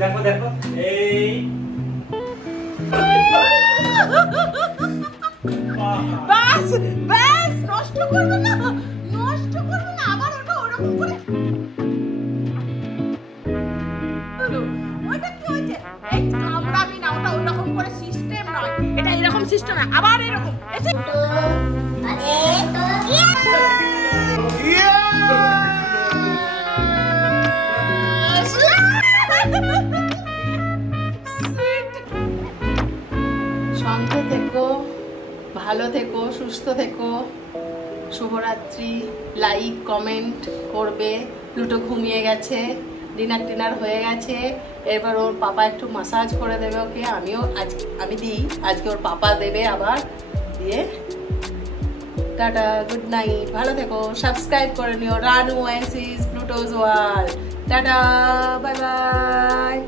দেখো দেখো এই বাস বাস নষ্ট করবে না আবার ওটা ওরকম করে ওটা কি হচ্ছে এই কামড়াবি না ওটা ওরকম করে সিস্টেম নয় এটা এরকম সিস্টেম না আবার এরকম এসে সঙ্গে থেকো ভালো থেকো সুস্থ থেকো শুভরাত্রি লাইক কমেন্ট করবে প্লুটো ঘুমিয়ে গেছে ডিনার হয়ে গেছে এবার ওর পাপা একটু মাসাজ করে দেবে ওকে আমি দিই আজকে ওর পাপা দেবে আবার দিয়ে টাটা গুড নাইট ভালো থেকো সাবস্ক্রাইব করে নিও রানু ওয়াসিস Pluto's world tata bye by